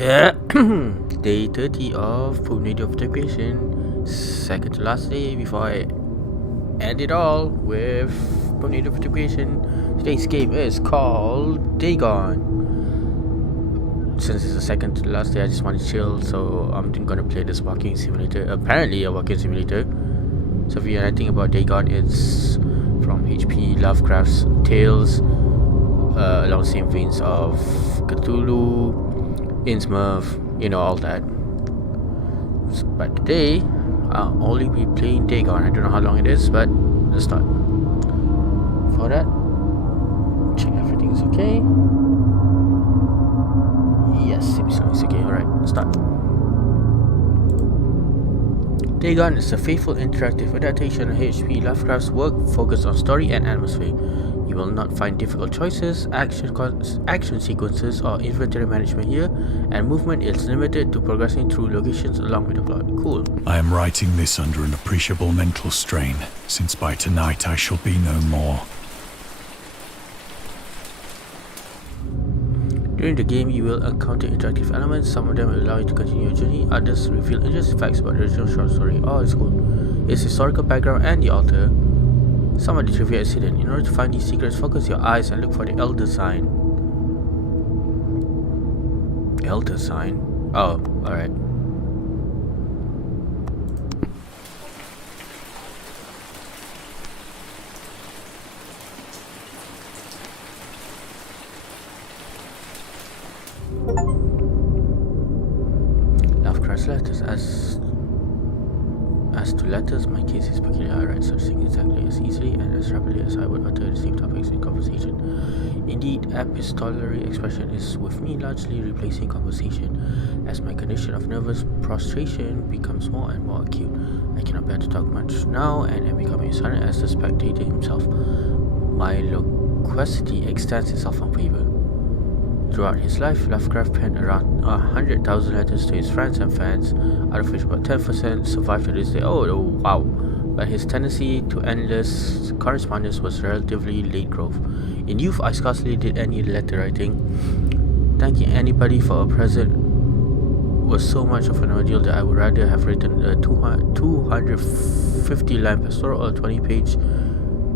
Yeah, day 30 of Poopnado Petrification. Second to last day before I end it all with Poopnado Petrification. Today's game is called Dagon. Since it's the second to last day, I just want to chill, so I'm gonna play this walking simulator. Apparently, a walking simulator. So if you know anything about Dagon, it's from H.P. Lovecraft's tales, along the same veins of Cthulhu, Innsmouth, all that. But today, I'll only be playing Dagon. I don't know how long it is, but let's start. For that, check everything's okay. Yes, seems it's okay. Alright, let's start. Dagon is a faithful interactive adaptation of H.P. Lovecraft's work focused on story and atmosphere. You will not find difficult choices, action sequences, or inventory management here, and movement is limited to progressing through locations along with the plot. Cool. I am writing this under an appreciable mental strain, since by tonight I shall be no more. During the game, you will encounter interactive elements. Some of them will allow you to continue your journey, others reveal interesting facts about the original short story. Oh, it's cool. Its historical background and the author. Some of the trivia is hidden. In order to find these secrets, focus your eyes and look for the Elder sign. Elder sign? Oh, alright. Lovecraft's letters. As to letters, my case is peculiar. I write such things exactly as easily and as rapidly as I would utter the same topics in conversation. Indeed, epistolary expression is with me largely replacing conversation. As my condition of nervous prostration becomes more and more acute, I cannot bear to talk much now and am becoming as silent as the spectator himself. My loquacity extends itself on paper. Throughout his life, Lovecraft penned around 100,000 letters to his friends and fans, out of which about 10% survived to this day. Oh, wow. But his tendency to endless correspondence was relatively late growth. In youth, I scarcely did any letter writing. Thanking anybody for a present was so much of an ordeal that I would rather have written a 250-line pastoral or 20-page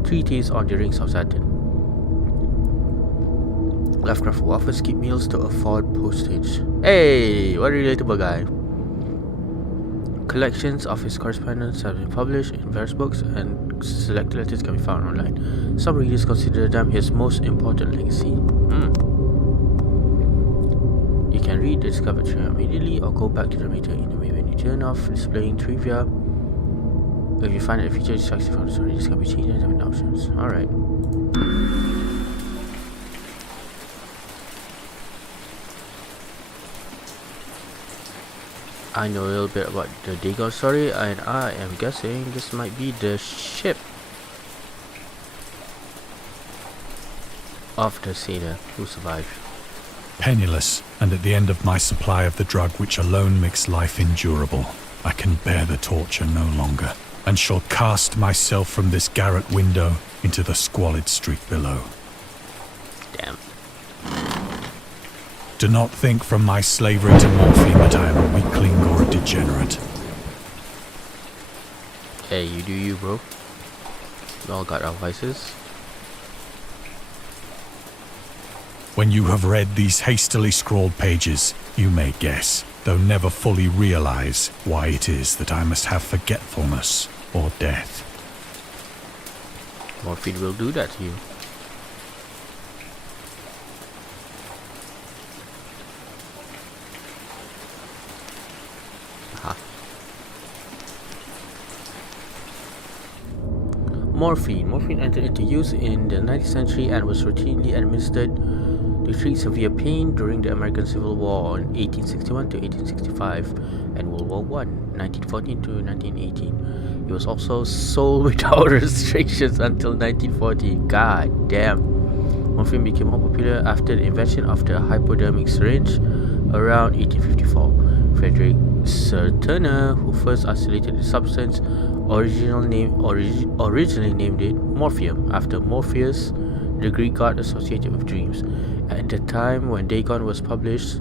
treatise on the rings of Saturn. Lovecraft will often skip meals to afford postage. Hey, what a relatable guy. Collections of his correspondence have been published in various books, and selected letters can be found online. Some readers consider them his most important legacy. You can read the discovered trivia immediately or go back to the meter in the main menu. Turn off displaying trivia. If you find that the feature is distracting from the story, this can be changed in different options. Alright. I know a little bit about the Dagon story, and I am guessing this might be the ship of the sailor who survived. Penniless, and at the end of my supply of the drug which alone makes life endurable, I can bear the torture no longer, and shall cast myself from this garret window into the squalid street below. Damn. Do not think from my slavery to morphine that I am a weakling or a degenerate. Hey, you do you, bro. We all got our vices. When you have read these hastily scrawled pages, you may guess, though never fully realize, why it is that I must have forgetfulness or death. Morphine will do that to you. Morphine entered into use in the 19th century and was routinely administered to treat severe pain during the American Civil War in 1861 to 1865 and World War I, 1914 to 1918. It was also sold without restrictions until 1940. God damn. Morphine became more popular after the invention of the hypodermic syringe around 1854. Frederick Turner, who first isolated the substance, originally named it morphium after Morpheus, the Greek god associated with dreams. At the time when Dagon was published,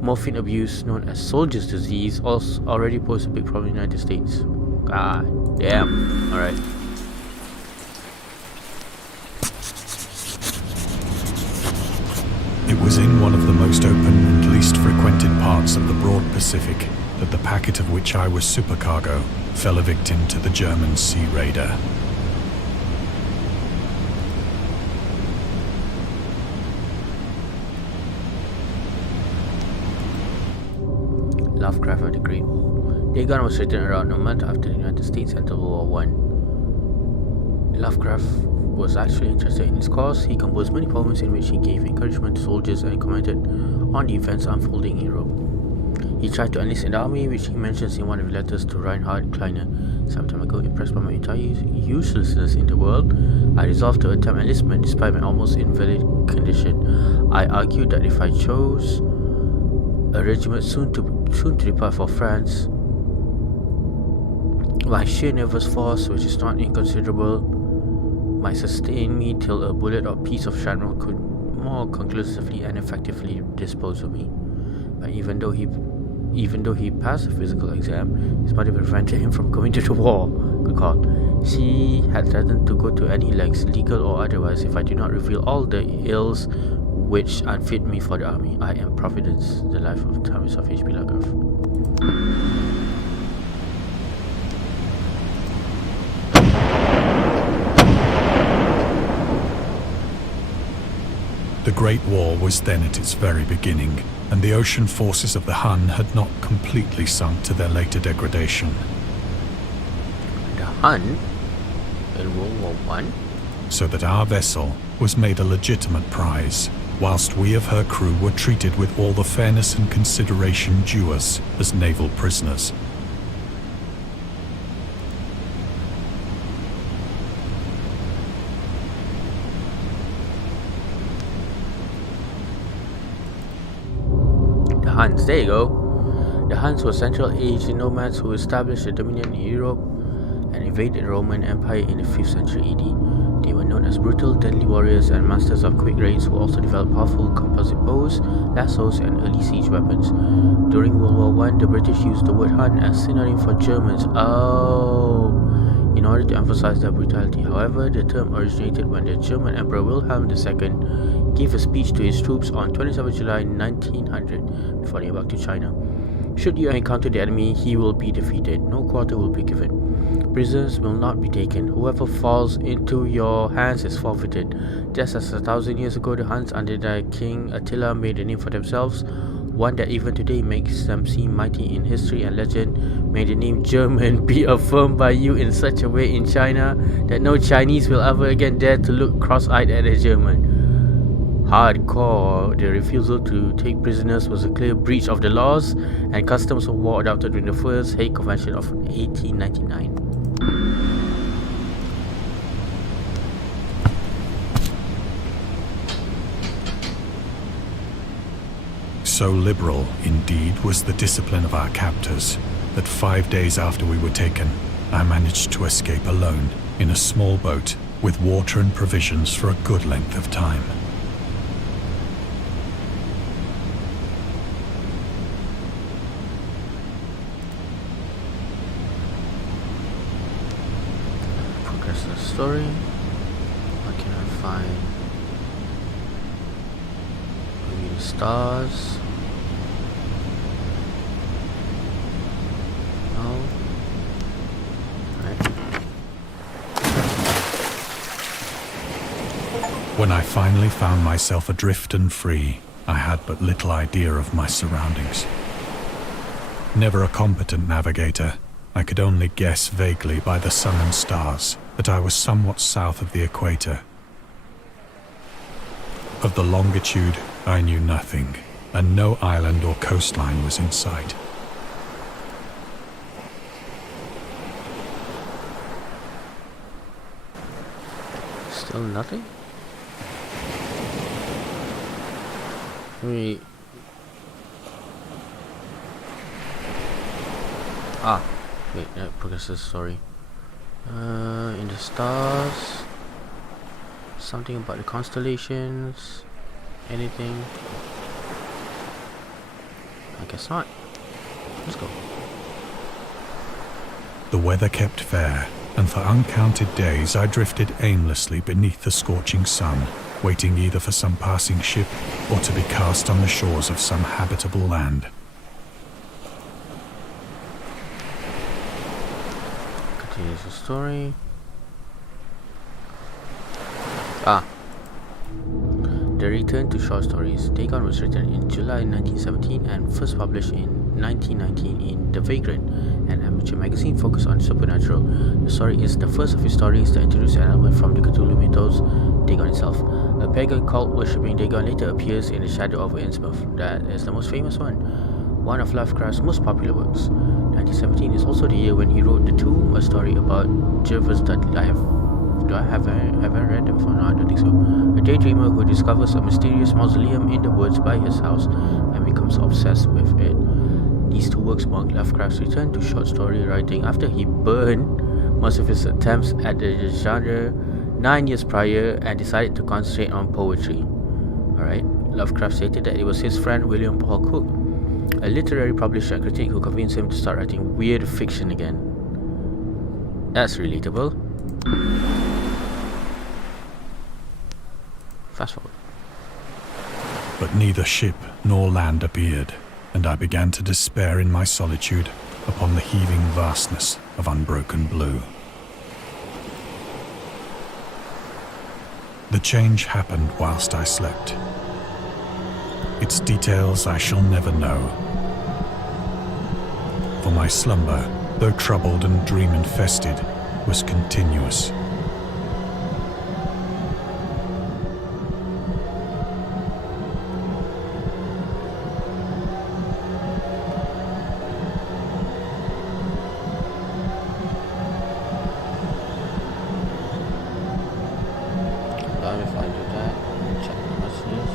Morphine abuse, known as soldier's disease, also already poses a big problem in the United States. God damn. Alright. It was in one of the most open and least frequented parts of the broad Pacific that the packet of which I was supercargo fell a victim to the German sea raider. Lovecraft of the Great War. Dagon was written around a month after the United States entered World War I. Lovecraft was actually interested in his cause. He composed many poems in which he gave encouragement to soldiers and commented on the events unfolding in Europe. He tried to enlist in the army, which he mentions in one of his letters to Reinhard Kleiner. Some time ago, impressed by my entire uselessness in the world, I resolved to attempt enlistment despite my almost invalid condition. I argued that if I chose a regiment soon to depart for France, my sheer nervous force, which is not inconsiderable, might sustain me till a bullet or piece of shrapnel could more conclusively and effectively dispose of me. But even though he passed the physical exam, his mother prevented him from going to the war. Good call. She had threatened to go to any lengths, legal or otherwise, if I do not reveal all the ills which unfit me for the army. I am Providence, the life of Thomas of H.P. Lovecraft. The Great War was then at its very beginning, and the ocean forces of the Hun had not completely sunk to their later degradation. The Hun? In World War One? So that our vessel was made a legitimate prize, whilst we of her crew were treated with all the fairness and consideration due us as naval prisoners. Huns, there you go. The Huns were Central Asian nomads who established a dominion in Europe and invaded the Roman Empire in the 5th century AD. They were known as brutal, deadly warriors and masters of quick raids who also developed powerful composite bows, lassos, and early siege weapons. During World War I, the British used the word Hun as synonym for Germans. In order to emphasize their brutality. However, the term originated when the German Emperor Wilhelm II gave a speech to his troops on 27 July 1900 before they embarked to China. Should you encounter the enemy, he will be defeated. No quarter will be given. Prisoners will not be taken. Whoever falls into your hands is forfeited. Just as 1,000 years ago, the Huns under their king Attila made a name for themselves, one that even today makes them seem mighty in history and legend, may the name German be affirmed by you in such a way in China that no Chinese will ever again dare to look cross-eyed at a German. Hardcore, the refusal to take prisoners was a clear breach of the laws and customs of war adopted during the First Hague Convention of 1899. So liberal, indeed, was the discipline of our captors, that 5 days after we were taken, I managed to escape alone in a small boat with water and provisions for a good length of time. Progress the story. What can I find? Maybe the stars. No. Right. When I finally found myself adrift and free, I had but little idea of my surroundings. Never a competent navigator, I could only guess vaguely by the sun and stars that I was somewhat south of the equator. Of the longitude, I knew nothing, and no island or coastline was in sight. Still nothing? Wait. Wait, that progresses, sorry. In the stars. Something about the constellations. Anything? I guess not. Let's go. The weather kept fair, and for uncounted days I drifted aimlessly beneath the scorching sun, waiting either for some passing ship or to be cast on the shores of some habitable land. Continues the story. The Return to Short Stories. Dagon was written in July 1917 and first published in 1919 in The Vagrant, an amateur magazine focused on supernatural. The story is the first of his stories that introduce an element from the Cthulhu mythos, Dagon itself. A pagan cult worshipping Dagon later appears in the shadow of Innsmouth. That is the most famous one of Lovecraft's most popular works. 1917 is also the year when he wrote The Tomb, a story about Jervis Dudley. Have I read it before? No, I don't think so. A daydreamer who discovers a mysterious mausoleum in the woods by his house and becomes obsessed with it. These two works mark Lovecraft's return to short story writing after he burned most of his attempts at the genre 9 years prior and decided to concentrate on poetry. Alright, Lovecraft stated that it was his friend William Paul Cook, a literary publisher and critic, who convinced him to start writing weird fiction again. That's relatable. Fast forward. But neither ship nor land appeared, and I began to despair in my solitude upon the heaving vastness of unbroken blue. The change happened whilst I slept. Its details I shall never know. For my slumber, though troubled and dream-infested, was continuous. If I do that, check the messages.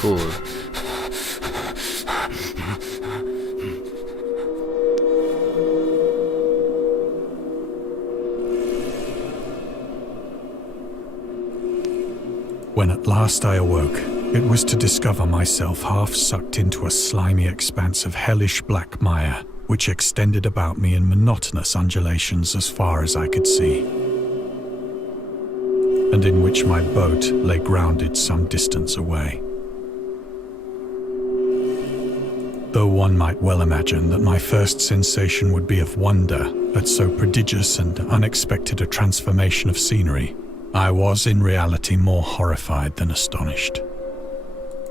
Cool. When at last I awoke, it was to discover myself half sucked into a slimy expanse of hellish black mire, which extended about me in monotonous undulations as far as I could see, and in which my boat lay grounded some distance away. Though one might well imagine that my first sensation would be of wonder at so prodigious and unexpected a transformation of scenery, I was in reality more horrified than astonished.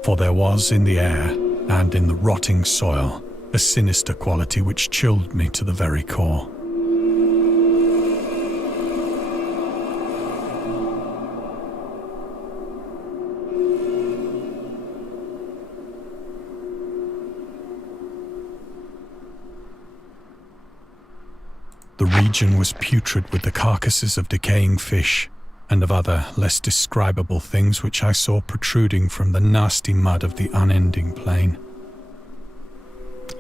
For there was in the air and in the rotting soil a sinister quality which chilled me to the very core. The region was putrid with the carcasses of decaying fish and of other less describable things which I saw protruding from the nasty mud of the unending plain.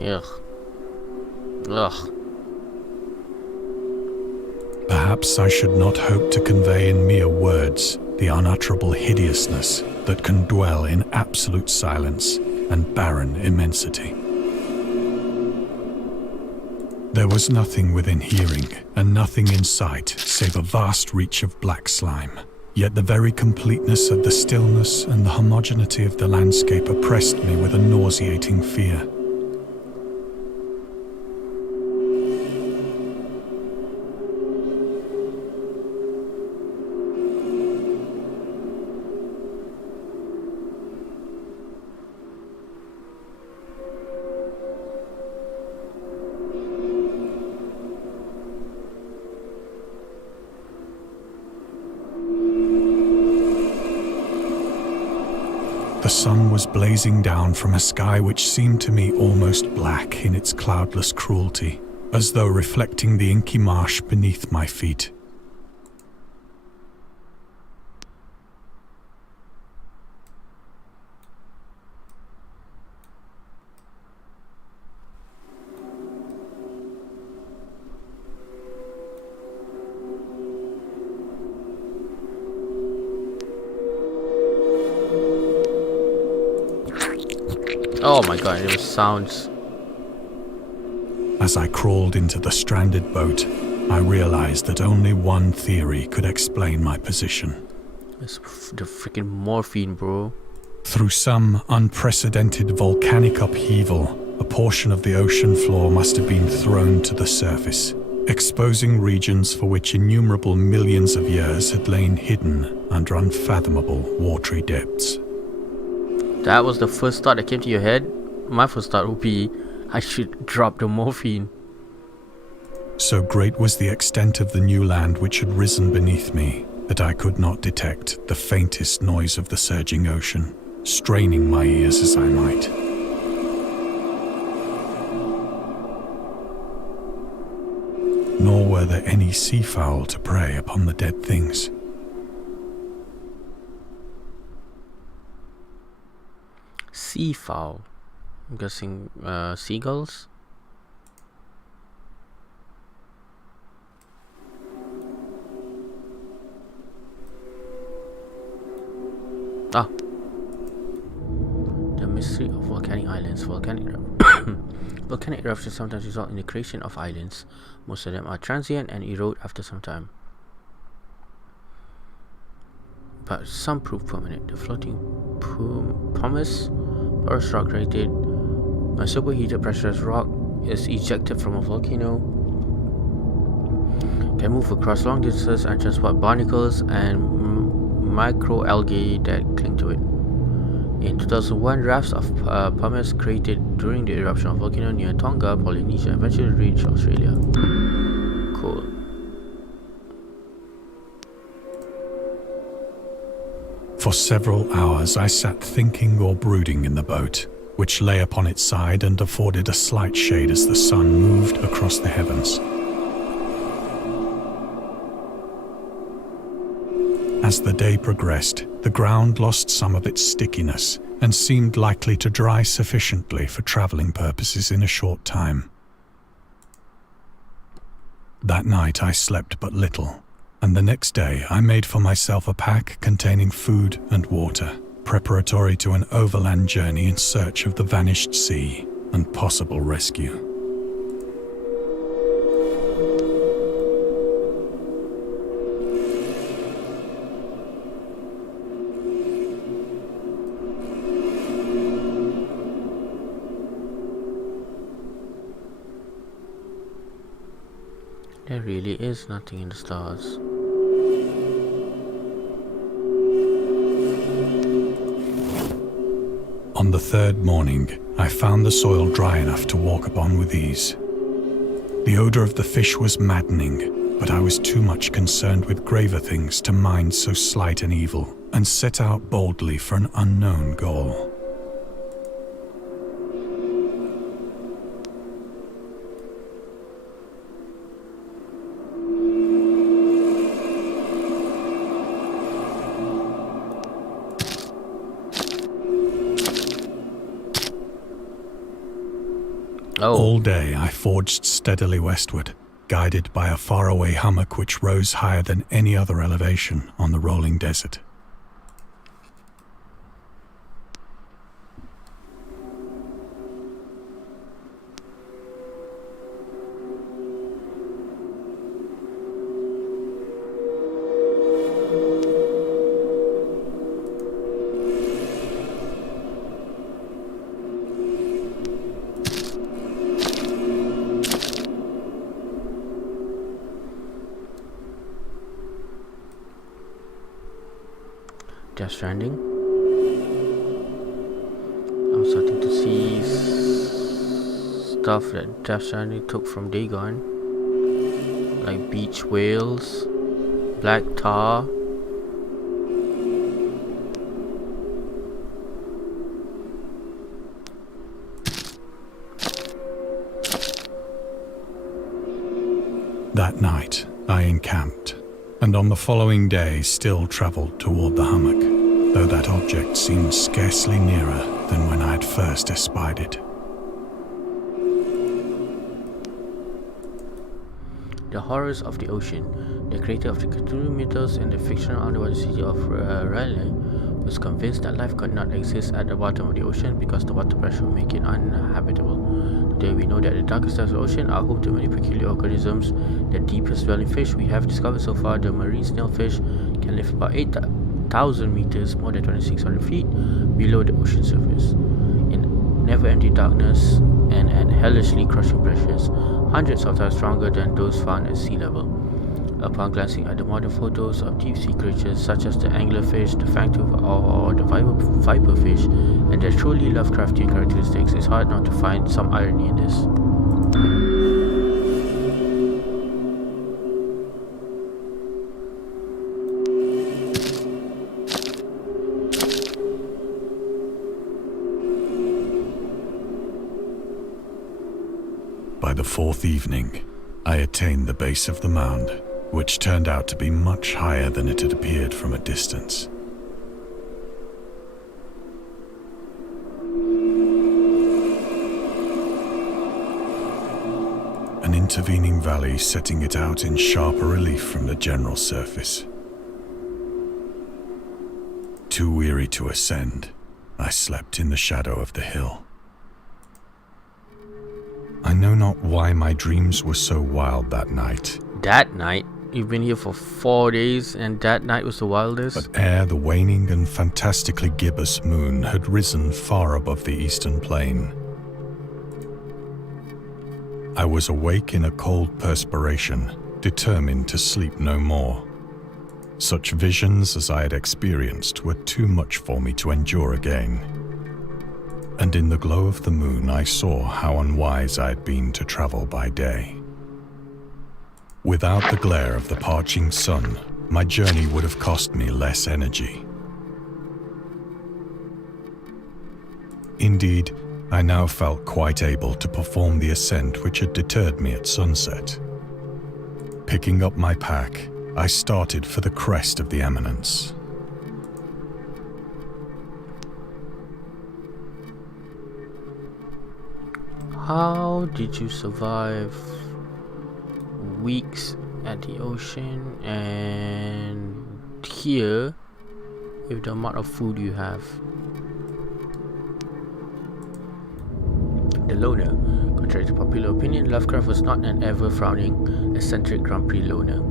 Ugh. Ugh. Perhaps I should not hope to convey in mere words the unutterable hideousness that can dwell in absolute silence and barren immensity. There was nothing within hearing and nothing in sight save a vast reach of black slime. Yet the very completeness of the stillness and the homogeneity of the landscape oppressed me with a nauseating fear. The sun was blazing down from a sky which seemed to me almost black in its cloudless cruelty, as though reflecting the inky marsh beneath my feet. Oh my god, it was sounds. As I crawled into the stranded boat, I realized that only one theory could explain my position. It's the freaking morphine, bro. Through some unprecedented volcanic upheaval, a portion of the ocean floor must have been thrown to the surface, exposing regions for which innumerable millions of years had lain hidden under unfathomable watery depths. That was the first thought that came to your head? My first thought would be, I should drop the morphine. So great was the extent of the new land which had risen beneath me that I could not detect the faintest noise of the surging ocean, straining my ears as I might. Nor were there any seafowl to prey upon the dead things. Seafowl. I'm guessing seagulls? Ah. The mystery of volcanic islands. Volcanic eruptions sometimes result in the creation of islands. Most of them are transient and erode after some time, but some prove permanent. The floating pumice porous rock created by superheated pressurized rock is ejected from a volcano, can move across long distances and transport barnacles and microalgae that cling to it. In 2001, rafts of pumice created during the eruption of a volcano near Tonga, Polynesia, eventually reached Australia. Cool. For several hours I sat thinking or brooding in the boat, which lay upon its side and afforded a slight shade as the sun moved across the heavens. As the day progressed, the ground lost some of its stickiness and seemed likely to dry sufficiently for traveling purposes in a short time. That night I slept but little, and the next day I made for myself a pack containing food and water, preparatory to an overland journey in search of the vanished sea and possible rescue. There really is nothing in the stars. On the third morning, I found the soil dry enough to walk upon with ease. The odor of the fish was maddening, but I was too much concerned with graver things to mind so slight an evil, and set out boldly for an unknown goal. All day I forged steadily westward, guided by a faraway hummock which rose higher than any other elevation on the rolling desert. Death Stranding. I'm starting to see stuff that Death Stranding took from Dagon, like beach whales, black tar. That night, I encamped, and on the following day still travelled toward the hummock, though that object seemed scarcely nearer than when I had first espied it. The horrors of the ocean. The creator of the Cthulhu mythos and the fictional underwater city of Raleigh was convinced that life could not exist at the bottom of the ocean because the water pressure would make it uninhabitable. Today we know that the darkest depths of the ocean are home to many peculiar organisms. The deepest dwelling fish we have discovered so far, the marine snailfish, can live about 8,000 meters, more than 2,600 feet, below the ocean surface. In never-ending darkness and at hellishly crushing pressures, hundreds of times stronger than those found at sea level. Upon glancing at the modern photos of deep-sea creatures such as the anglerfish, the fangtooth or the viperfish, and their truly Lovecraftian characteristics, it's hard not to find some irony in this. By the fourth evening, I attained the base of the mound, which turned out to be much higher than it had appeared from a distance. An intervening valley setting it out in sharper relief from the general surface. Too weary to ascend, I slept in the shadow of the hill. I know not why my dreams were so wild that night. That night? You've been here for 4 days and that night was the wildest? But ere the waning and fantastically gibbous moon had risen far above the eastern plain, I was awake in a cold perspiration, determined to sleep no more. Such visions as I had experienced were too much for me to endure again. And in the glow of the moon I saw how unwise I had been to travel by day. Without the glare of the parching sun, my journey would have cost me less energy. Indeed, I now felt quite able to perform the ascent which had deterred me at sunset. Picking up my pack, I started for the crest of the eminence. How did you survive weeks at the ocean and here with the amount of food you have? The loner. Contrary to popular opinion, Lovecraft was not an ever-frowning, eccentric Grand Prix loner.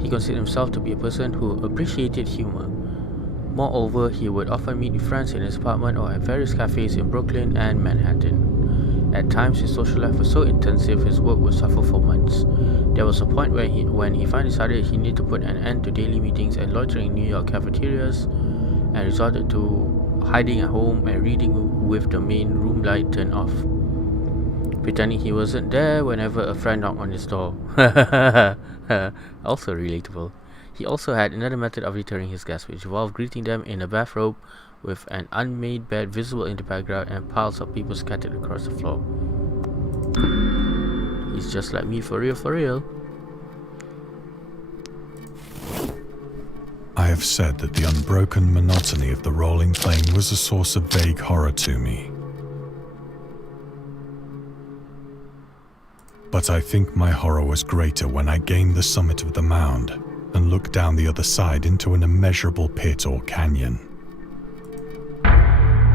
He considered himself to be a person who appreciated humor. Moreover, he would often meet with friends in his apartment or at various cafes in Brooklyn and Manhattan. At times, his social life was so intensive his work would suffer for months. There was a point where when he finally decided he needed to put an end to daily meetings and loitering in New York cafeterias, and resorted to hiding at home and reading with the main room light turned off, pretending he wasn't there whenever a friend knocked on his door. Also relatable. He also had another method of deterring his guests, which involved greeting them in a bathrobe with an unmade bed visible in the background and piles of people scattered across the floor. He's just like me, for real, for real. I have said that the unbroken monotony of the rolling plain was a source of vague horror to me. But I think my horror was greater when I gained the summit of the mound and looked down the other side into an immeasurable pit or canyon,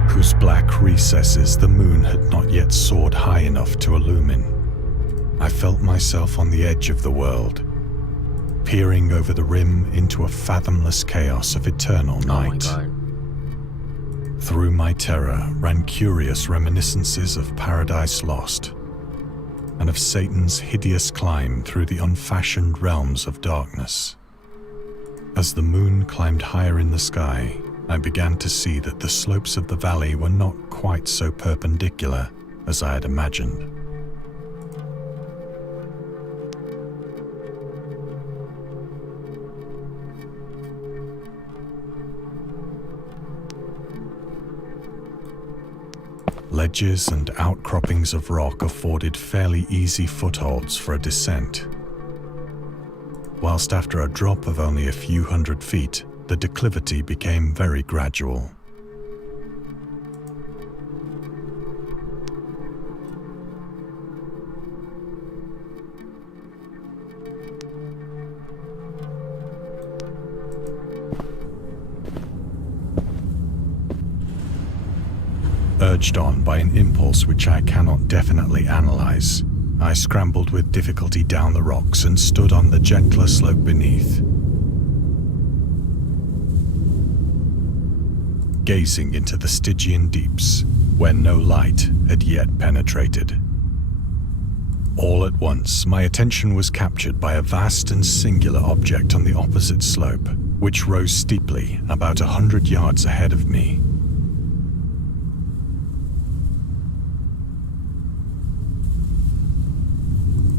whose black recesses the moon had not yet soared high enough to illumine. I felt myself on the edge of the world, peering over the rim into a fathomless chaos of eternal night. Oh my God. Through my terror ran curious reminiscences of Paradise Lost, and of Satan's hideous climb through the unfashioned realms of darkness. As the moon climbed higher in the sky, I began to see that the slopes of the valley were not quite so perpendicular as I had imagined. Ledges and outcroppings of rock afforded fairly easy footholds for a descent, whilst after a drop of only a few hundred feet, the declivity became very gradual. Urged on by an impulse which I cannot definitely analyze, I scrambled with difficulty down the rocks and stood on the gentler slope beneath, gazing into the Stygian deeps, where no light had yet penetrated. All at once, my attention was captured by a vast and singular object on the opposite slope, which rose steeply about 100 yards ahead of me.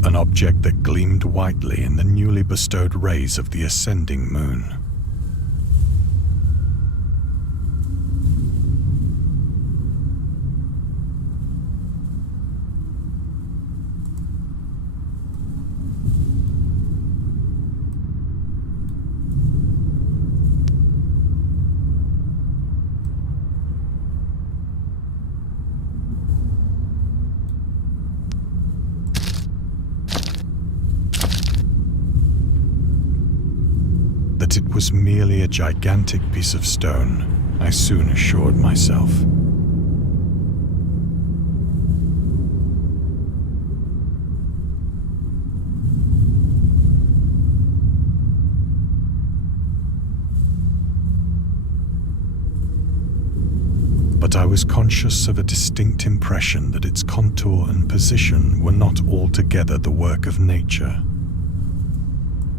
An object that gleamed whitely in the newly bestowed rays of the ascending moon. That it was merely a gigantic piece of stone, I soon assured myself. But I was conscious of a distinct impression that its contour and position were not altogether the work of nature.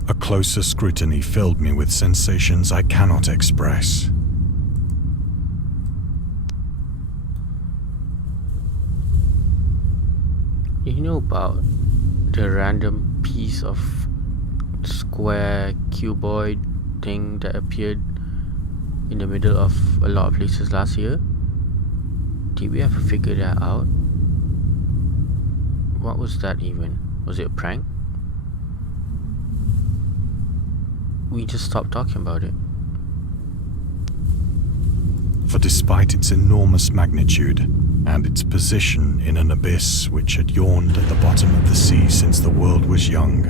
A closer scrutiny filled me with sensations I cannot express. You know about the random piece of square cuboid thing that appeared in the middle of a lot of places last year? Did we ever figure that out? What was that even? Was it a prank? We just stopped talking about it. For despite its enormous magnitude and its position in an abyss which had yawned at the bottom of the sea since the world was young,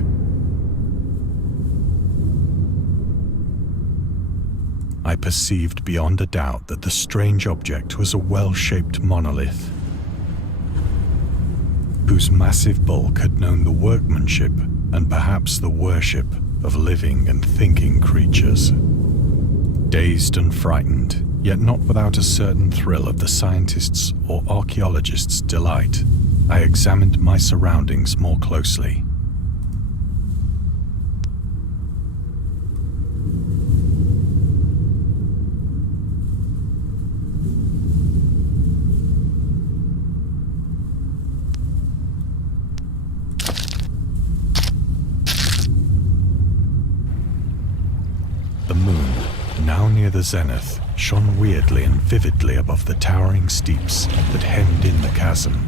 I perceived beyond a doubt that the strange object was a well-shaped monolith, whose massive bulk had known the workmanship and perhaps the worship of living and thinking creatures. Dazed and frightened, yet not without a certain thrill of the scientist's or archaeologist's delight, I examined my surroundings more closely. The moon, now near the zenith, shone weirdly and vividly above the towering steeps that hemmed in the chasm,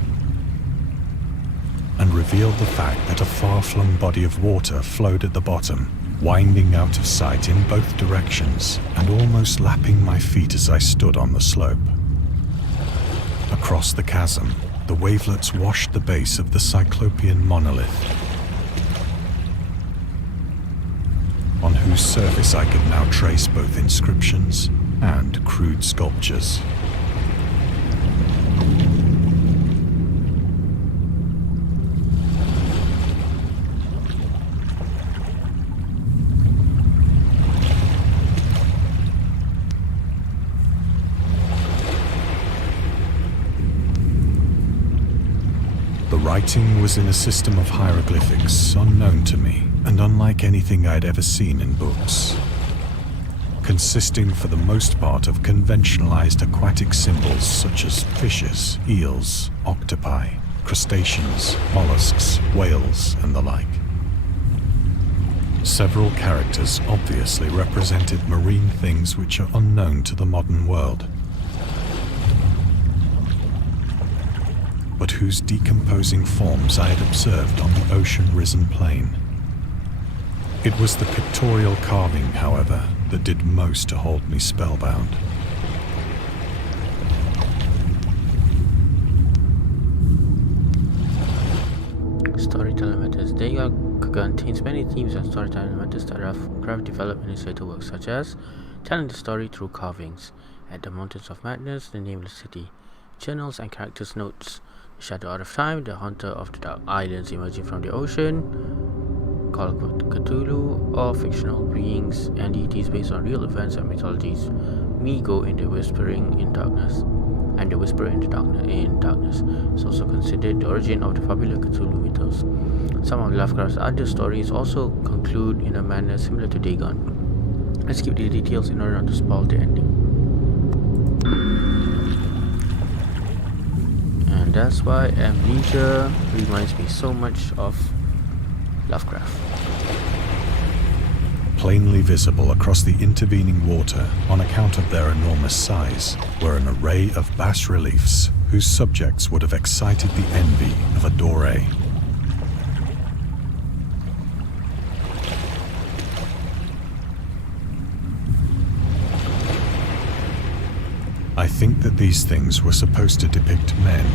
and revealed the fact that a far-flung body of water flowed at the bottom, winding out of sight in both directions and almost lapping my feet as I stood on the slope. Across the chasm, the wavelets washed the base of the Cyclopean monolith, on whose surface I could now trace both inscriptions and crude sculptures. The writing was in a system of hieroglyphics unknown to me, and unlike anything I'd ever seen in books, consisting for the most part of conventionalized aquatic symbols such as fishes, eels, octopi, crustaceans, mollusks, whales, and the like. Several characters obviously represented marine things which are unknown to the modern world, but whose decomposing forms I had observed on the ocean-risen plain. It was the pictorial carving, however, that did most to hold me spellbound. Storytelling methods. Dagon contains many themes and storytelling methods that Lovecraft developed in his later works, such as telling the story through carvings, at the Mountains of Madness, the Nameless City, journals and characters' notes, the Shadow Out of Time, the Haunter of the Dark Islands emerging from the ocean, Call of Cthulhu, or fictional beings and deities based on real events and mythologies. Migo in the Whispering in Darkness, and the Whisperer in the Darkness is also considered the origin of the popular Cthulhu mythos. Some of Lovecraft's other stories also conclude in a manner similar to Dagon. Let's skip the details in order not to spoil the ending. And that's why Amnesia reminds me so much of Lovecraft. Plainly visible across the intervening water on account of their enormous size were an array of bas-reliefs whose subjects would have excited the envy of a Doré. I think that these things were supposed to depict men,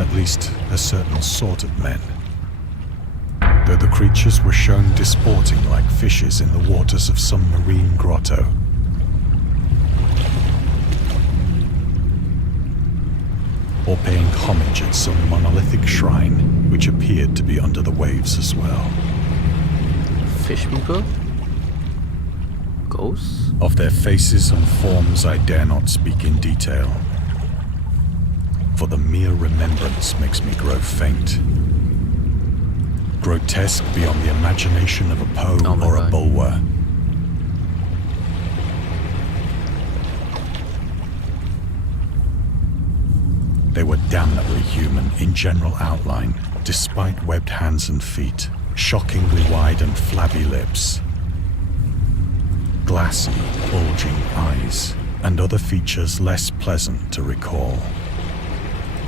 at least a certain sort of men. Though the creatures were shown disporting like fishes in the waters of some marine grotto. Or paying homage at some monolithic shrine, which appeared to be under the waves as well. Fish people? Ghosts? Of their faces and forms I dare not speak in detail, for the mere remembrance makes me grow faint. Grotesque beyond the imagination of a Poe or a Bulwer. They were damnably human in general outline, despite webbed hands and feet, shockingly wide and flabby lips, glassy, bulging eyes, and other features less pleasant to recall.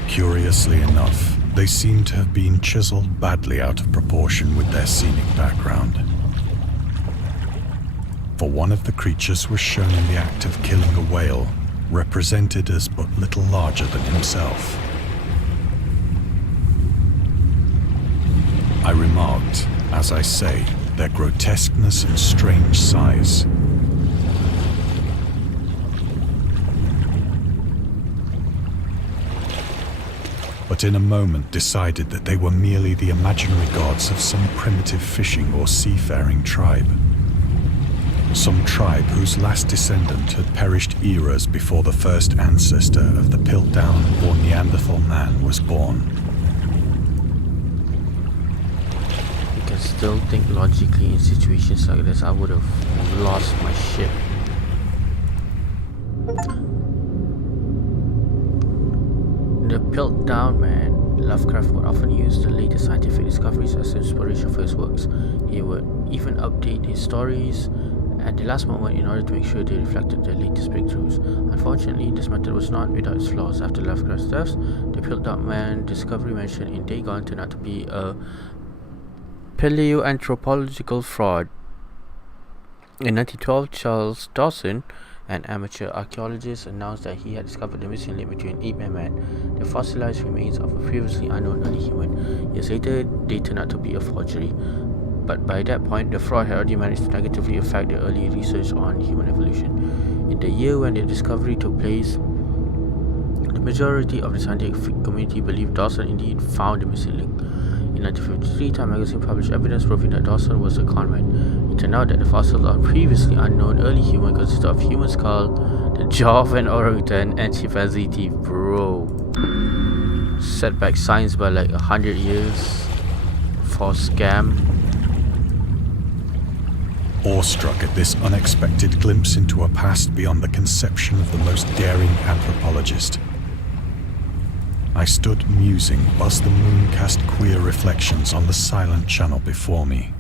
Curiously enough, they seem to have been chiseled badly out of proportion with their scenic background. For one of the creatures was shown in the act of killing a whale, represented as but little larger than himself. I remarked, as I say, their grotesqueness and strange size. But in a moment decided that they were merely the imaginary gods of some primitive fishing or seafaring tribe. Some tribe whose last descendant had perished eras before the first ancestor of the Piltdown or Neanderthal man was born. You can still think logically in situations like this. I would have lost my shit. The Piltdown man. Lovecraft would often use the latest scientific discoveries as inspiration for his works. He would even update his stories at the last moment in order to make sure they reflected the latest breakthroughs. Unfortunately, this method was not without its flaws. After Lovecraft's death, the Piltdown man discovery mentioned in Dagon turned out to be a paleoanthropological fraud. In 1912, Charles Dawson, an amateur archaeologist, announced that he had discovered the missing link between ape and man, the fossilized remains of a previously unknown early human. Years later, they turned out to be a forgery. But by that point, the fraud had already managed to negatively affect the early research on human evolution. In the year when the discovery took place, the majority of the scientific community believed Dawson indeed found the missing link. In 1953, Time magazine published evidence proving that Dawson was a conman. It turned out that the fossils of previously unknown early human consisted of human skull, the jaw of an orangutan, and chimpanzee teeth. Bro. Set back science by like 100 years for scam. Awestruck at this unexpected glimpse into a past beyond the conception of the most daring anthropologist, I stood musing whilst the moon cast queer reflections on the silent channel before me.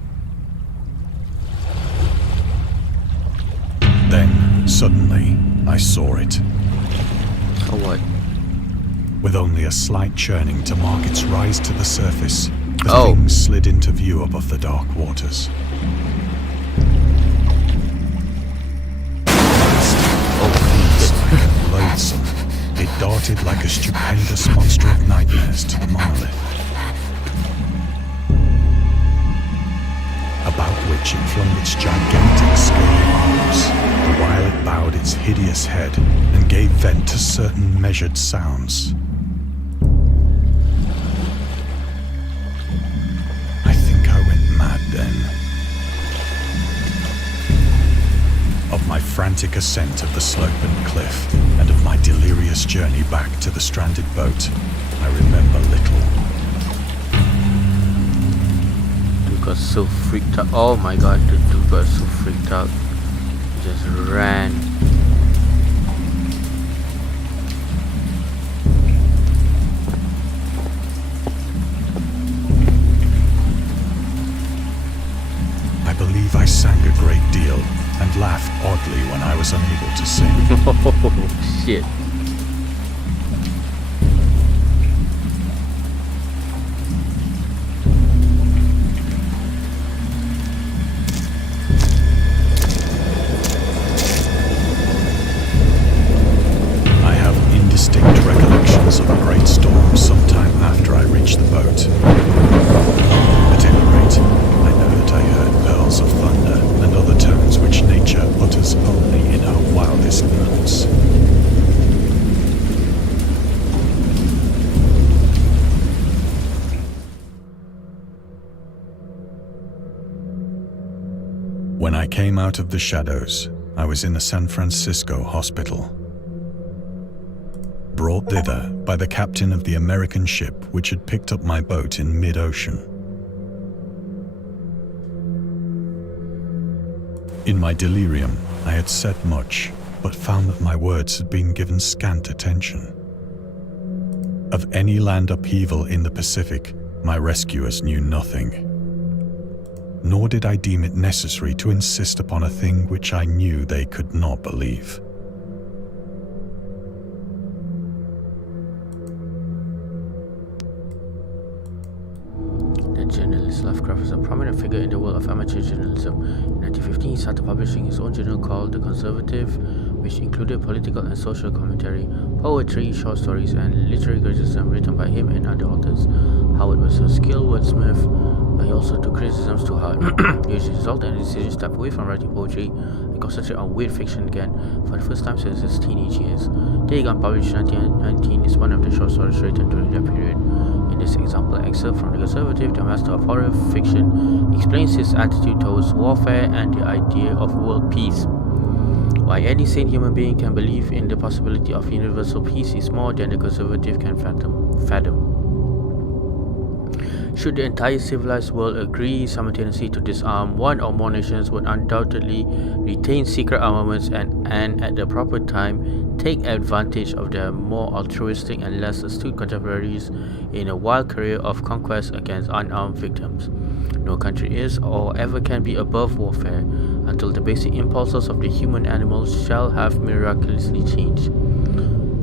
Then, suddenly, I saw it. Or what? With only a slight churning to mark its rise to the surface, the thing slid into view above the dark waters. connected like a stupendous monster of nightmares to the monolith, about which it flung its gigantic scaly arms, the while it bowed its hideous head and gave vent to certain measured sounds. I think I went mad then. Of my frantic ascent of the sloping cliff and of my delirious journey back to the stranded boat, I remember little. Dude got so freaked out. Oh my god, the dude got so freaked out. He just ran. I believe I sang a great deal and laughed oddly when I was unable to sing. Oh shit. I have indistinct recollections of a great storm sometime after I reached the boat. At any rate, I know that I heard pearls of thunder and other tones which nature utters only in her wildest moods. When I came out of the shadows, I was in a San Francisco hospital, brought thither by the captain of the American ship which had picked up my boat in mid-ocean. In my delirium, I had said much, but found that my words had been given scant attention. Of any land upheaval in the Pacific, my rescuers knew nothing. Nor did I deem it necessary to insist upon a thing which I knew they could not believe. Journalist Lovecraft was a prominent figure in the world of amateur journalism. In 1915, he started publishing his own journal called The Conservative, which included political and social commentary, poetry, short stories, and literary criticism written by him and other authors. Howard was a skilled wordsmith, but he also took criticisms to heart, which resulted in a decision to step away from writing poetry and concentrate on weird fiction again for the first time since his teenage years. Dagon, published in 1919, is one of the short stories written during that period. In this example excerpt from The Conservative, the master of horror fiction explains his attitude towards warfare and the idea of world peace. Why any sane human being can believe in the possibility of universal peace is more than the conservative can fathom. Should the entire civilized world agree simultaneously to disarm, one or more nations would undoubtedly retain secret armaments and at the proper time take advantage of their more altruistic and less astute contemporaries in a wild career of conquest against unarmed victims. No country is or ever can be above warfare until the basic impulses of the human animals shall have miraculously changed.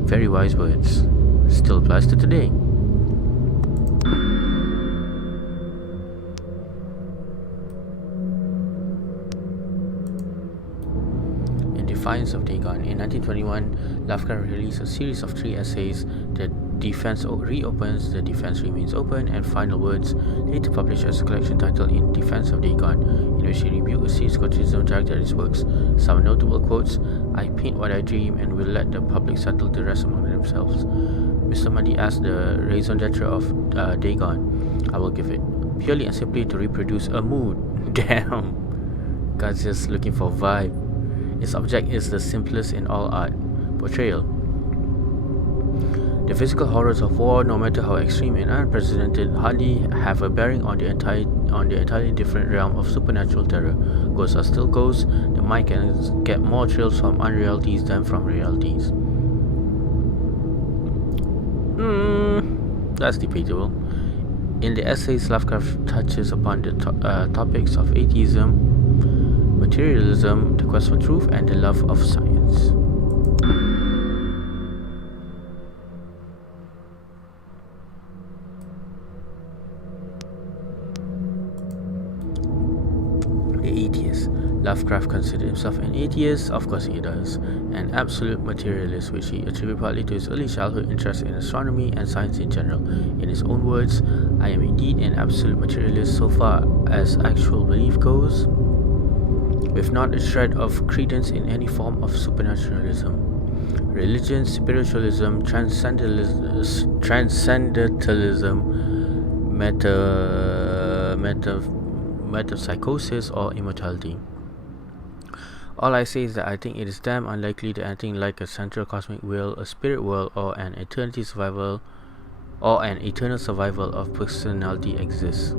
Very wise words. Still applies to today. Defiance of Dagon. In 1921, Lovecraft released a series of 3 essays, The Defense Reopens, The Defense Remains Open, and Final Words, later published as a collection titled In Defense of Dagon, in which he rebuked a serious criticism directed at his works. Some notable quotes: "I paint what I dream and will let the public settle the rest among themselves." Mr. Muddy asked the raison d'etre of Dagon. I will give it, purely and simply to reproduce a mood. Damn. God's just looking for vibe. Its object is the simplest in all art: portrayal. The physical horrors of war, no matter how extreme and unprecedented, hardly have a bearing on the entirely different realm of supernatural terror. Ghosts are still ghosts. The mind can get more thrills from unrealities than from realities. That's debatable. In the essays, Lovecraft touches upon the topics of atheism, materialism, the quest for truth, and the love of science. The atheist. Lovecraft considered himself an atheist, of course he does, an absolute materialist, which he attributed partly to his early childhood interest in astronomy and science in general. In his own words, "I am indeed an absolute materialist so far as actual belief goes, with not a shred of credence in any form of supernaturalism. Religion, spiritualism, transcendentalism, metapsychosis, or immortality. All I say is that I think it is damn unlikely that anything like a central cosmic will, a spirit world, or an eternal survival of personality exists."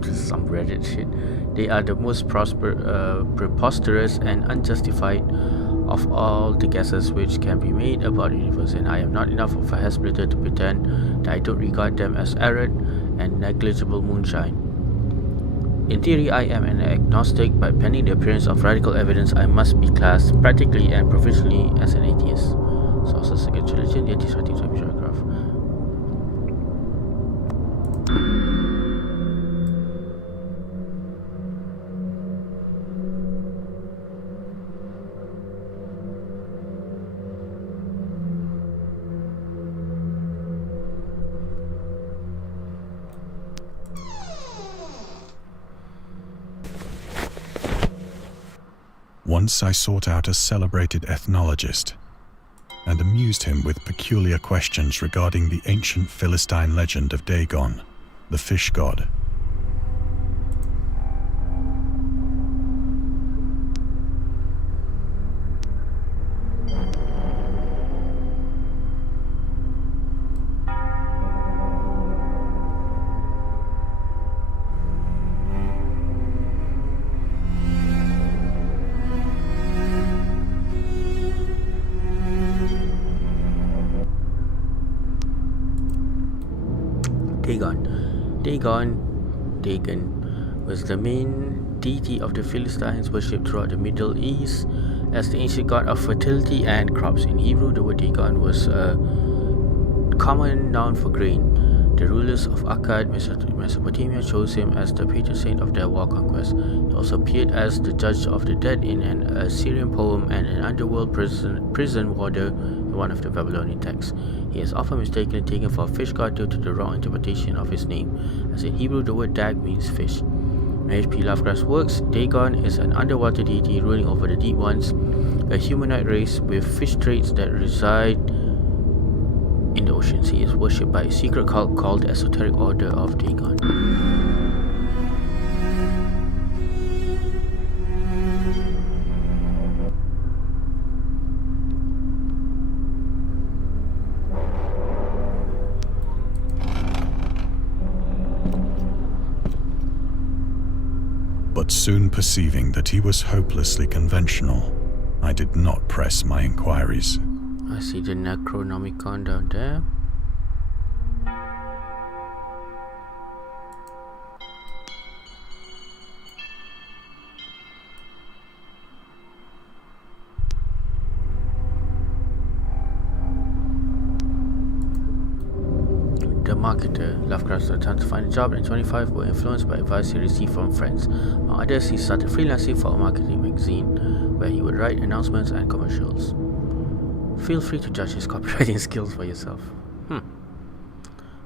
This is some Reddit shit. "They are the most preposterous and unjustified of all the guesses which can be made about the universe, and I am not enough of a hair-splitter to pretend that I don't regard them as errant and negligible moonshine. In theory, I am an agnostic, but pending the appearance of radical evidence, I must be classed practically and provisionally as an atheist." Sources against religion, the atheist writings by Lovecraft. Once I sought out a celebrated ethnologist and amused him with peculiar questions regarding the ancient Philistine legend of Dagon, the fish god. Dagon was the main deity of the Philistines, worshipped throughout the Middle East as the ancient god of fertility and crops. In Hebrew, the word Dagon was a common noun for grain. The rulers of Akkad, Mesopotamia, chose him as the patron saint of their war conquest. He also appeared as the judge of the dead in an Assyrian poem and an underworld prison warder in one of the Babylonian texts. He is often mistakenly taken for a fish god due to the wrong interpretation of his name, as in Hebrew the word dag means fish. In H.P. Lovecraft's works, Dagon is an underwater deity ruling over the deep ones, a humanoid race with fish traits that reside in the oceans. He is worshipped by a secret cult called the Esoteric Order of Dagon. But soon perceiving that he was hopelessly conventional, I did not press my inquiries. I see the Necronomicon down there. The Marketer. Lovecraft's attempt to find a job in 25 were influenced by advice he received from friends. Among others, he started freelancing for a marketing magazine where he would write announcements and commercials. Feel free to judge his copywriting skills for yourself.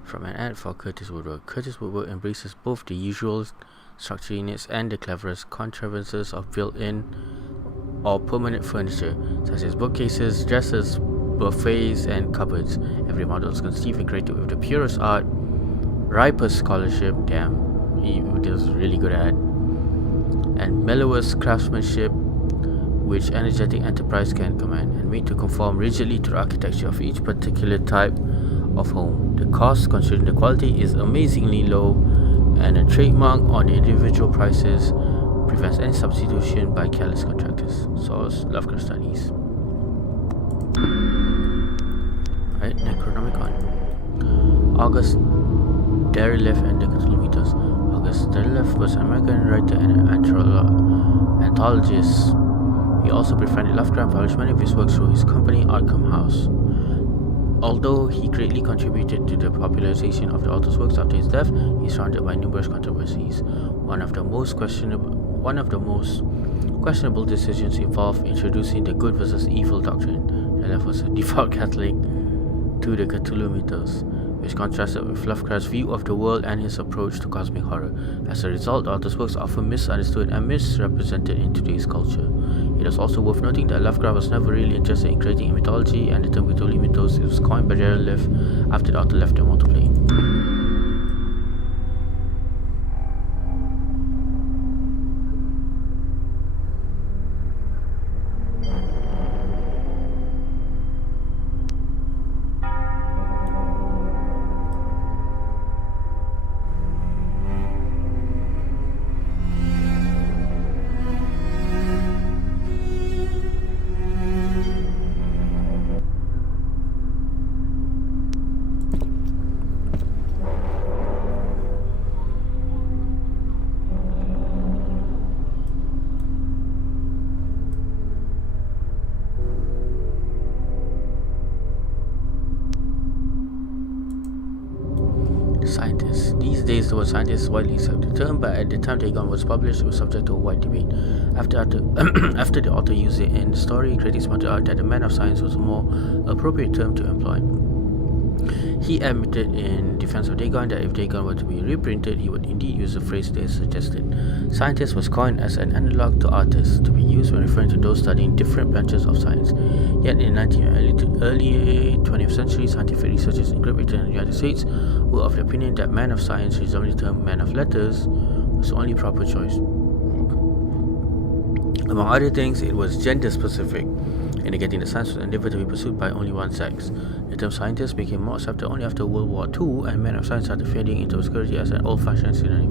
From an ad for Curtis Woodward. Curtis Woodward embraces both the usual structure units and the cleverest contrivances of built-in or permanent furniture, such as bookcases, dressers, buffets, and cupboards. Every model is conceived and created with the purest art, ripest scholarship, he was really good at, and mellowest craftsmanship which energetic enterprise can command, and made to conform rigidly to the architecture of each particular type of home. The cost, considering the quality, is amazingly low, and a trademark on the individual prices prevents any substitution by careless contractors. Source: Lovecraft Studies. Right, Necronomicon. August Derleth and the Cthulhu Mythos. August Derleth was an American writer and anthologist. He also befriended Lovecraft and published many of his works through his company Arkham House. Although he greatly contributed to the popularization of the author's works after his death, he is surrounded by numerous controversies. One of the most questionable decisions involved introducing the good versus evil doctrine that left was a devout Catholic to the Cthulhu mythos, which contrasted with Lovecraft's view of the world and his approach to cosmic horror. As a result, the author's works are often misunderstood and misrepresented in today's culture. It is also worth noting that Lovecraft was never really interested in creating a mythology, and the term Cthulhu mythos was coined by Gerald Leff after the author left them all to play. Scientist. These days, the word scientist is widely accepted term, but at the time Dagon was published, it was subject to a wide debate. After the author used it in the story, critics pointed out that the man of science was a more appropriate term to employ. He admitted in defense of Dagon that if Dagon were to be reprinted, he would indeed use the phrase they suggested. Scientist was coined as an analog to artist, to be used when referring to those studying different branches of science. Yet in the 19th and early 20th century, scientific researchers in Great Britain and the United States were of the opinion that man of science, resembling the term man of letters, was the only proper choice. Among other things, it was gender specific, indicating that science was endeavored to be pursued by only one sex. The term scientist became more accepted only after World War II, and man of science started fading into obscurity as an old-fashioned synonym.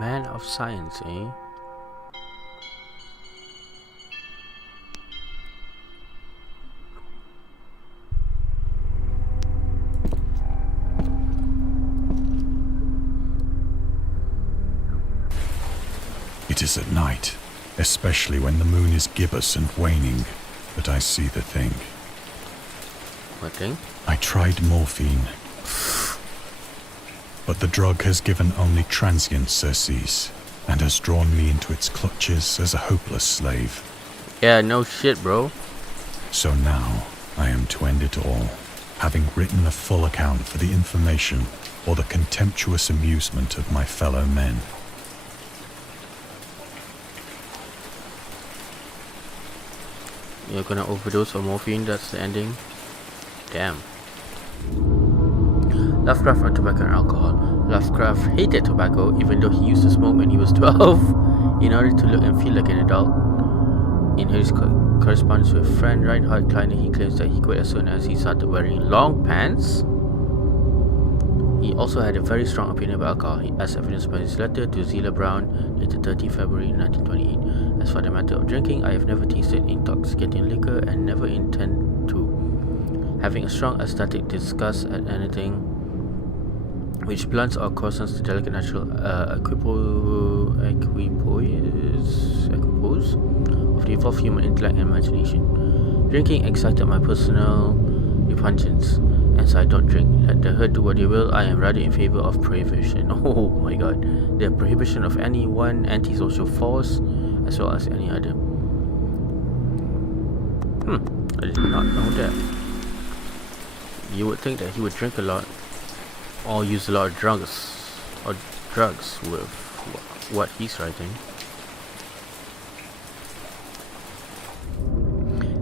Man of science, eh? It is at night, especially when the moon is gibbous and waning, that I see the thing. What thing? I tried morphine, but the drug has given only transient surcease, and has drawn me into its clutches as a hopeless slave. Yeah, no shit, bro. So now, I am to end it all, having written a full account for the information or the contemptuous amusement of my fellow men. You're gonna overdose on morphine, that's the ending? Damn. Lovecraft on tobacco and alcohol. Lovecraft hated tobacco, even though he used to smoke when he was 12, in order to look and feel like an adult. In his correspondence with friend Reinhard Kleiner, he claims that he quit as soon as he started wearing long pants. He also had a very strong opinion about alcohol, as evidenced by his letter to Zilla Brown, dated 30 February 1928. As for the matter of drinking, I have never tasted intoxicating liquor and never intend to. Having a strong aesthetic disgust at anything which blunts or coarsens the delicate natural equipoise of the evolved human intellect and imagination. Drinking excited my personal repugnance, and so I don't drink. Let the herd do what they will. I am rather in favor of prohibition. Oh my god. The prohibition of any one antisocial force as well as any other. I did not know that. You would think that he would drink a lot or use a lot of drugs with what he's writing.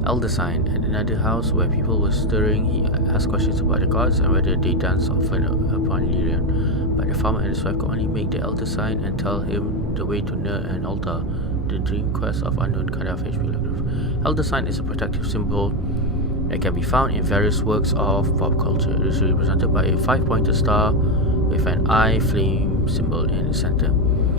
Elder sign. At another house where people were stirring, he asked questions about the gods and whether they danced often upon Lyrian. But the farmer and his wife could only make the elder sign and tell him the way to near an altar, the dream quest of unknown Kadaf H.P. Lovecraft. Elder sign is a protective symbol that can be found in various works of pop culture. It is represented by a 5-pointed star with an eye flame symbol in the center.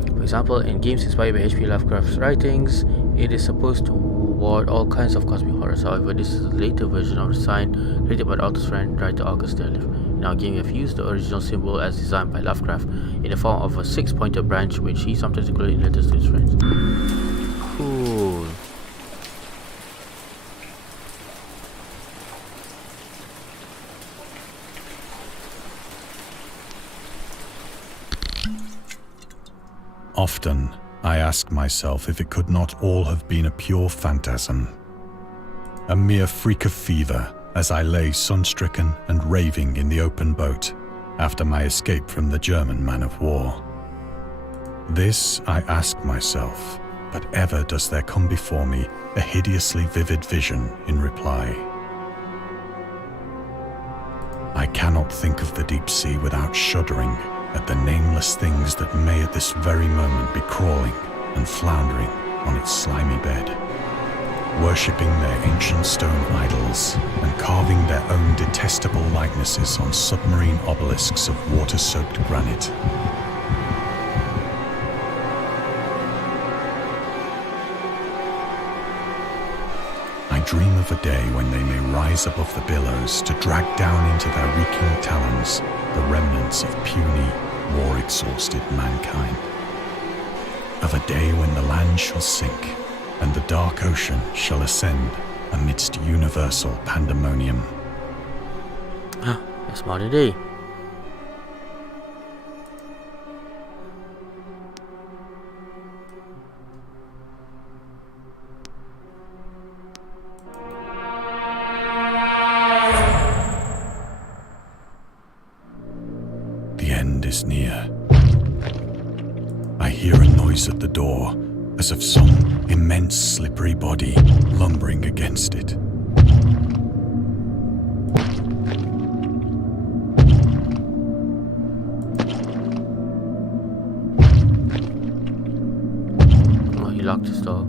For example, in games inspired by H.P. Lovecraft's writings, it is supposed to ward all kinds of cosmic horrors. However, this is a later version of the sign created by the author's friend, writer August Derleth. In our game, we have used the original symbol as designed by Lovecraft in the form of a 6-pointed branch, which he sometimes included in letters to his friends. Cool. Often, I ask myself if it could not all have been a pure phantasm. A mere freak of fever as I lay sun-stricken and raving in the open boat after my escape from the German man-of-war. This I ask myself, but ever does there come before me a hideously vivid vision in reply. I cannot think of the deep sea without shuddering at the nameless things that may at this very moment be crawling and floundering on its slimy bed, worshipping their ancient stone idols and carving their own detestable likenesses on submarine obelisks of water-soaked granite. I dream of a day when they may rise above the billows to drag down into their reeking talons the remnants of puny, war-exhausted mankind. Of a day when the land shall sink and the dark ocean shall ascend amidst universal pandemonium. That's modern day. The end is near. I hear a noise at the door, as of some immense slippery body lumbering against it. Oh, he locked his door.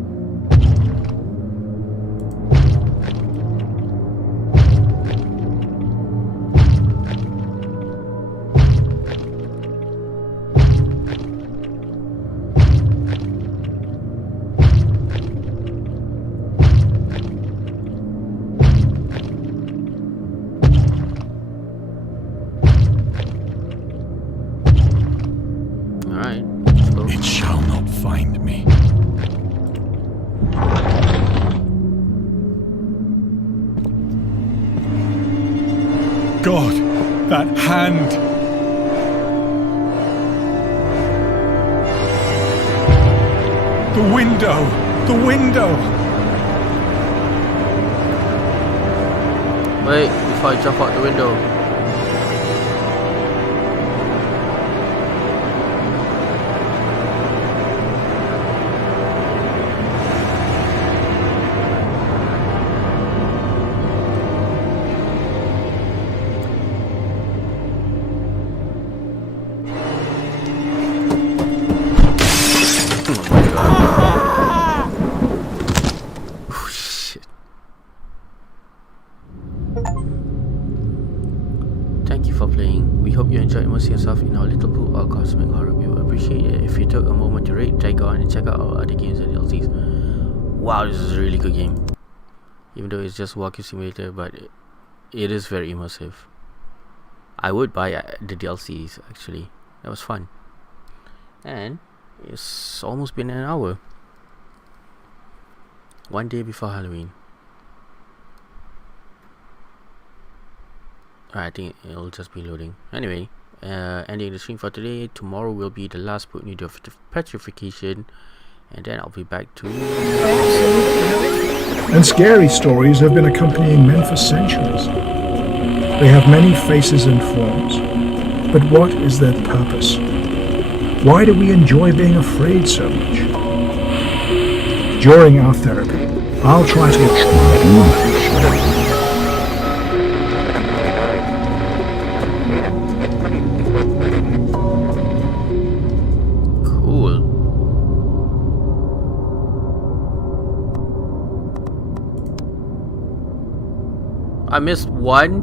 It shall not find me. God, that hand! The window! The window! Wait, before I jump out the window. Thank you for playing. We hope you enjoyed immersing yourself in our little pool of cosmic horror. We would appreciate it if you took a moment to rate Dagon and check out our other games and DLCs. Wow, this is a really good game. Even though it's just walking simulator, but it is very immersive. I would buy the DLCs actually. That was fun. And it's almost been an hour. One day before Halloween. I think it'll just be loading. Anyway, ending the stream for today. Tomorrow will be the last Poopnado of Petrification, and then I'll be back to. And scary stories have been accompanying men for centuries. They have many faces and forms, but what is their purpose? Why do we enjoy being afraid so much? During our therapy, I'll try to I missed one.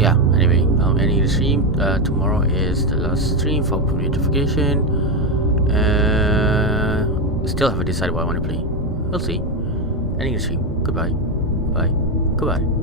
Yeah, anyway, I'm ending the stream. Tomorrow is the last stream for Petrification. Still haven't decided what I want to play. We'll see. Ending the stream. Goodbye. Bye. Goodbye.